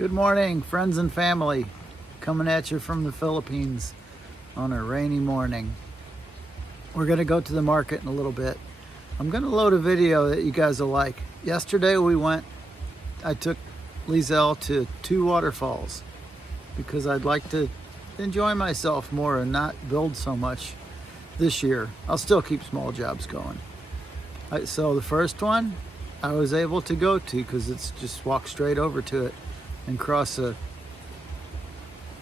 Good morning, friends and family, coming at you from the Philippines on a rainy morning. We're gonna go to the market in a little bit. I'm gonna load a video that you guys will like. Yesterday I took Lizelle to 2 waterfalls because I'd like to enjoy myself more and not build so much this year. I'll still keep small jobs going. So the first one I was able to go to because it's just walk straight over to it and cross a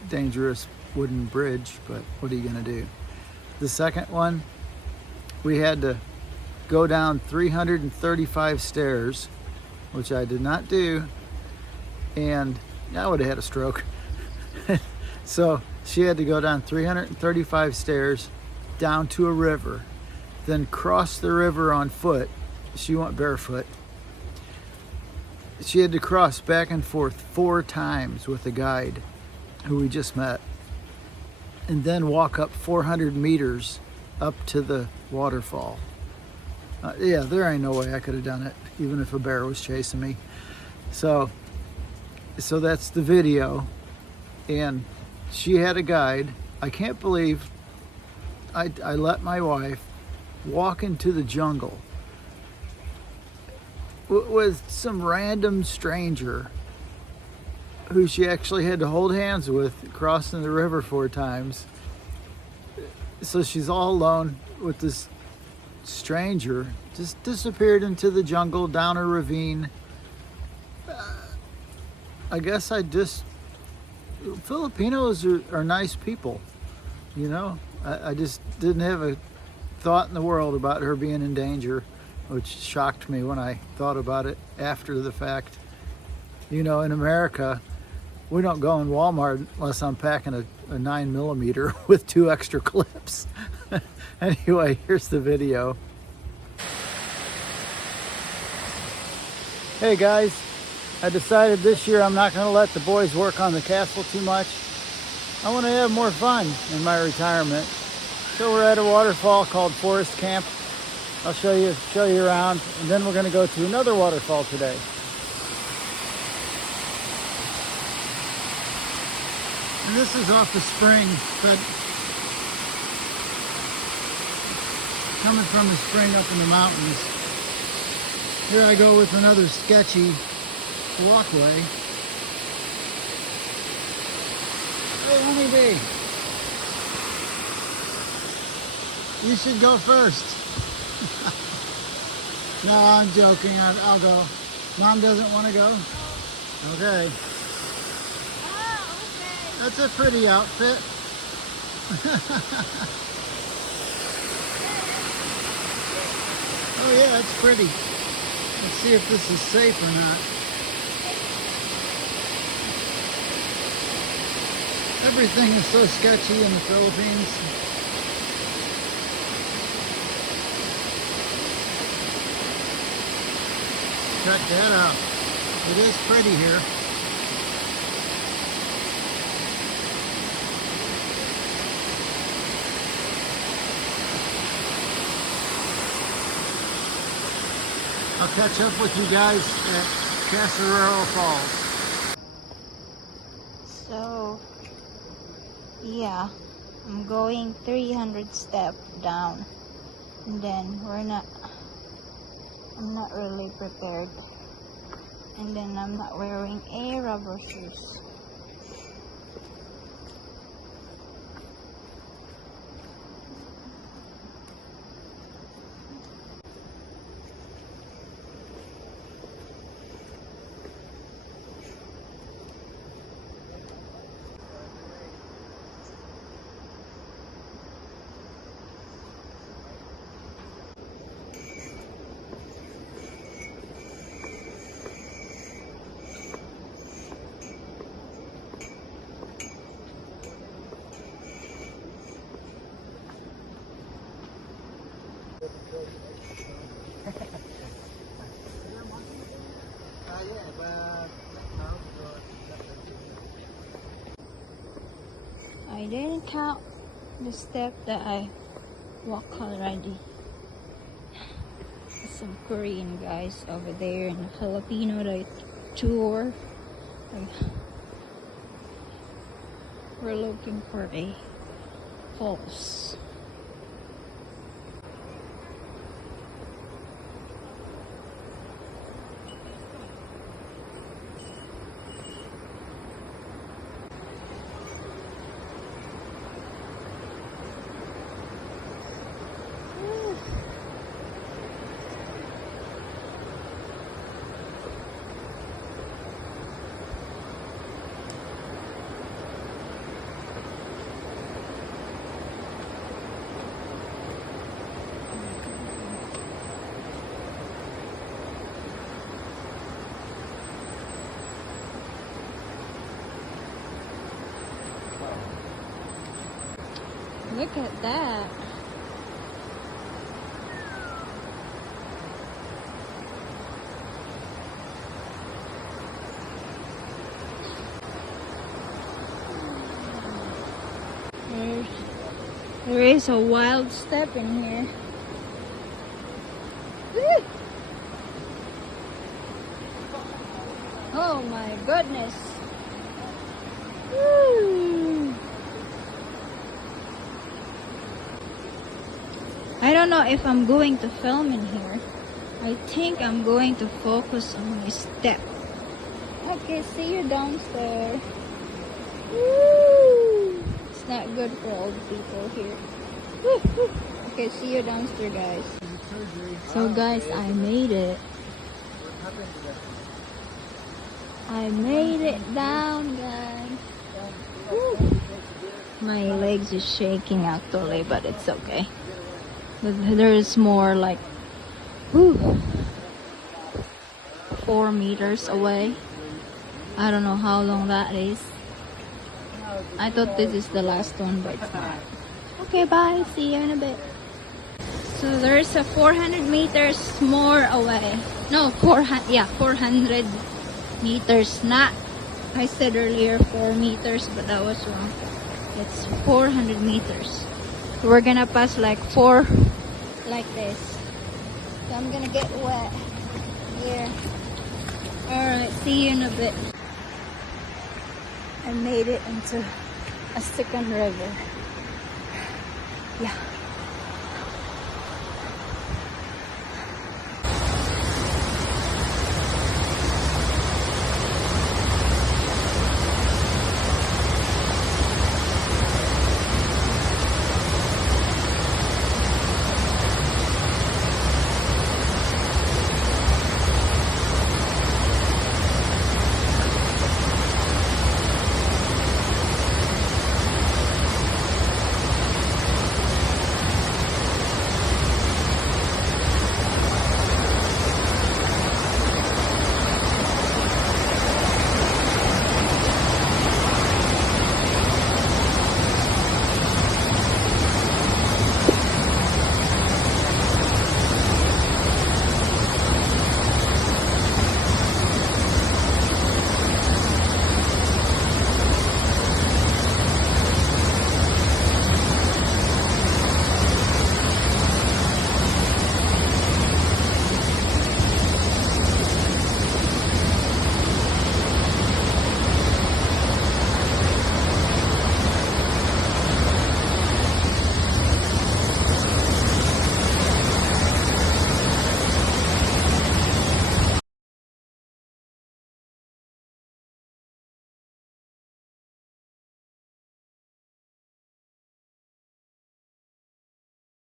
dangerous wooden bridge, but what are you gonna do? The second one, we had to go down 335 stairs, which I did not do, and I would have had a stroke. So she had to go down 335 stairs down to a river, then cross the river on foot. She went barefoot. She had to cross back and forth 4 times with a guide who we just met, and then walk up 400 meters up to the waterfall. Yeah, there ain't no way I could have done it, even if a bear was chasing me. So that's the video, and she had a guide. I can't believe I let my wife walk into the jungle with some random stranger who she actually had to hold hands with, crossing the river 4 times. So she's all alone with this stranger, just disappeared into the jungle, down a ravine. I guess Filipinos are nice people, you know? I just didn't have a thought in the world about her being in danger, which shocked me when I thought about it after the fact. You know, in America, we don't go in Walmart unless I'm packing a 9mm with 2 extra clips. Anyway, here's the video. Hey guys, I decided this year I'm not going to let the boys work on the castle too much. I want to have more fun in my retirement. So we're at a waterfall called Forest Camp. I'll show you around, and then we're going to go to another waterfall today. And this is off the spring, but coming from the spring up in the mountains. Here I go with another sketchy walkway. Hey, honeybee, you should go first. No, I'm joking. I'll go. Mom doesn't want to go? Okay. Oh, okay. That's a pretty outfit. Oh yeah, it's pretty. Let's see if this is safe or not. Everything is so sketchy in the Philippines. Check that out. It is pretty here. I'll catch up with you guys at Casarero Falls. So, yeah, I'm going 300 steps down, and then I'm not really prepared, and then I'm not wearing a rubber shoes. I didn't count the step that I walked already. Some Korean guys over there in the Filipino tour. We're looking for a falls. Look at that. There is a wild step in here. Woo! Oh my goodness. Woo! I don't know if I'm going to film in here. I think I'm going to focus on my step. Okay, see you downstairs. Woo! It's not good for old people here. Woo, woo. Okay, see you downstairs, guys. So guys, I made it. I made it down, guys. Woo. My legs is shaking actually, but it's okay. There's more like 4 meters away. I don't know how long that is. I thought this is the last one, but it's not. Okay, bye. See you in a bit. So there's a 400 meters more away. No, 400 meters. Not, I said earlier 4 meters, but that was wrong. It's 400 meters. We're gonna pass like 4 like this. So I'm gonna get wet here. Alright, see you in a bit. I made it into a second river. Yeah.